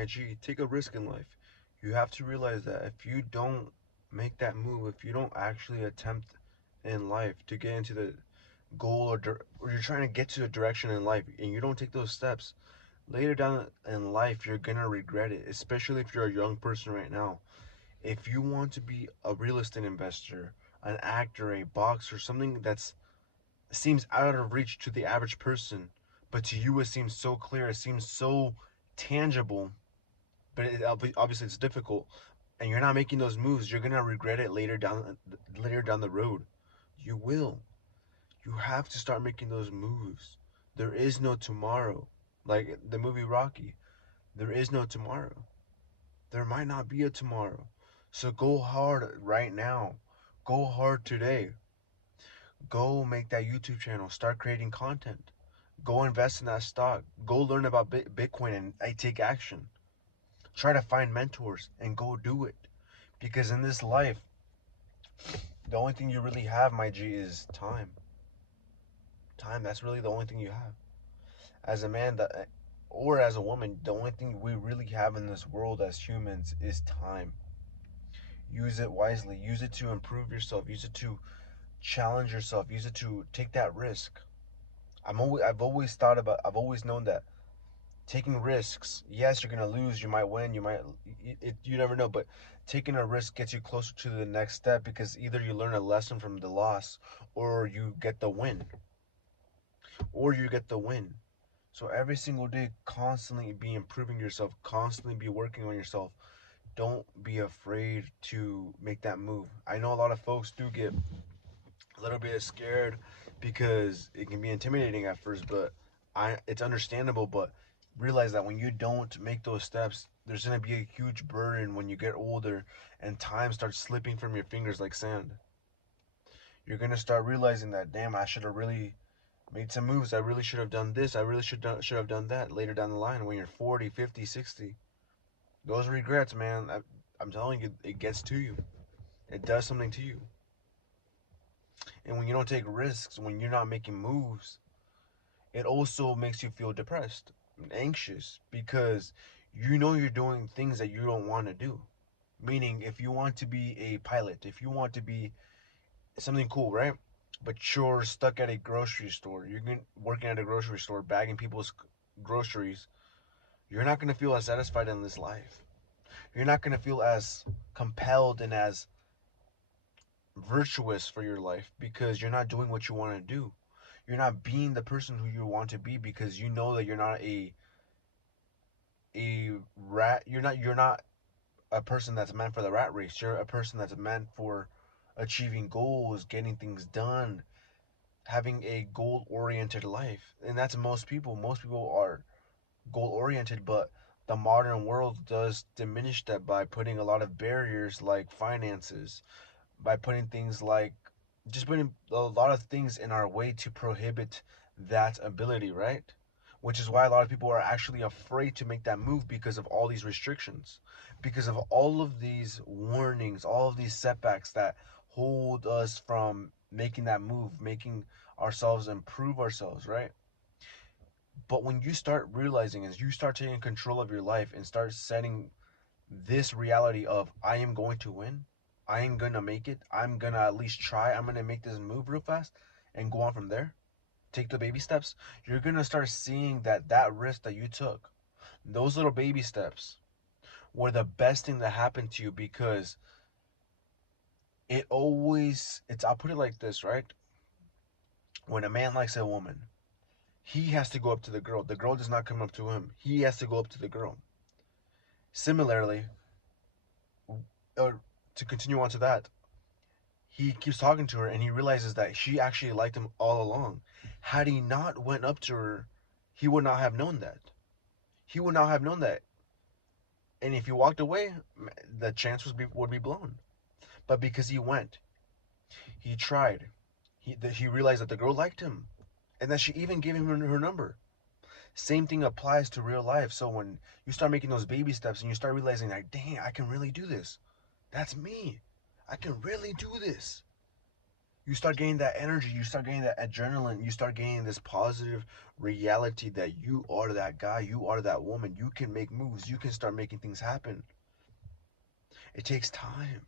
my G, take a risk in life. You have to realize that if you don't make that move, if you don't actually attempt in life to get into the goal, or you're trying to get to a direction in life and you don't take those steps, later down in life you're gonna regret it, especially if you're a young person right now. If you want to be a real estate investor, an actor, a boxer, something that's seems out of reach to the average person, but to you it seems so clear, it seems so tangible, but obviously it's difficult, and you're not making those moves, you're gonna regret it later down the road. You will. You have to start making those moves. There is no tomorrow. Like the movie Rocky, there is no tomorrow. There might not be a tomorrow. So go hard right now. Go hard today. Go make that YouTube channel. Start creating content. Go invest in that stock. Go learn about Bitcoin and take action. Try to find mentors and go do it. Because in this life, the only thing you really have, my G, is time. Time, that's really the only thing you have. As a man that, or as a woman, the only thing we really have in this world as humans is time. Use it wisely. Use it to improve yourself. Use it to challenge yourself. Use it to take that risk. I've always known that taking risks, yes, you're gonna lose, you might win, you never know, but taking a risk gets you closer to the next step, because either you learn a lesson from the loss, or you get the win, or you get the win. So every single day, constantly be improving yourself, constantly be working on yourself. Don't be afraid to make that move. I know a lot of folks do get a little bit scared because it can be intimidating at first, but it's understandable. But realize that when you don't make those steps, there's gonna be a huge burden when you get older and time starts slipping from your fingers like sand. You're gonna start realizing that, damn, I should have really made some moves. I really should have done this. I really should have done that later down the line when you're 40, 50, 60. Those regrets, man, I'm telling you, it gets to you. It does something to you. And when you don't take risks, when you're not making moves, it also makes you feel depressed and anxious, because you know you're doing things that you don't want to do. Meaning, if you want to be a pilot, if you want to be something cool, right? But you're stuck at a grocery store, working at a grocery store, bagging people's groceries, you're not going to feel as satisfied in this life. You're not going to feel as compelled and as virtuous for your life, because you're not doing what you want to do. You're not being the person who you want to be, because you know that you're not a rat. You're not a person that's meant for the rat race. You're a person that's meant for achieving goals, getting things done, having a goal oriented life. And that's most people. Most people are goal oriented, but the modern world does diminish that by putting a lot of barriers like finances, by putting things like just putting a lot of things in our way to prohibit that ability, right? Which is why a lot of people are actually afraid to make that move, because of all these restrictions, because of all of these warnings, all of these setbacks that hold us from making that move, making ourselves improve ourselves, right? But when you start realizing, as you start taking control of your life and start setting this reality of, I am going to win, I am gonna make it, I'm gonna at least try, I'm gonna make this move real fast and go on from there, take the baby steps, you're gonna start seeing that that risk that you took, those little baby steps, were the best thing that happened to you, because I'll put it like this, right? When a man likes a woman, he has to go up to the girl does not come up to him, he has to go up to the girl. Similarly, or to continue on to that, he keeps talking to her and he realizes that she actually liked him all along. Had he not went up to her, he would not have known that. He would not have known that. And if he walked away, the chance would be blown. But because he went, he tried. He realized that the girl liked him, and that she even gave him her number. Same thing applies to real life. So when you start making those baby steps and you start realizing that, dang, I can really do this. That's me. I can really do this. You start getting that energy, you start getting that adrenaline, you start getting this positive reality that you are that guy, you are that woman, you can make moves, you can start making things happen. It takes time.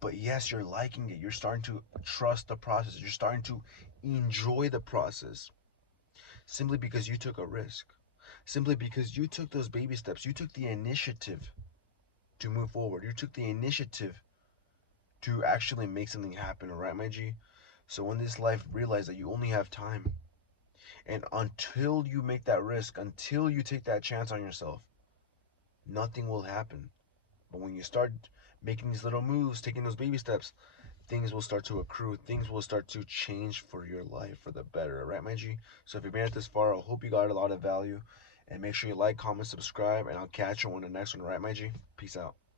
But yes, you're liking it. You're starting to trust the process. You're starting to enjoy the process simply because you took a risk. Simply because you took those baby steps. You took the initiative to move forward. You took the initiative to actually make something happen, all right, my G? So in this life, realize that you only have time. And until you make that risk, until you take that chance on yourself, nothing will happen. But when you start making these little moves, taking those baby steps, things will start to accrue. Things will start to change for your life for the better, all right, my G? So if you made it this far, I hope you got a lot of value. And make sure you like, comment, subscribe, and I'll catch you on the next one, all right, my G? Peace out.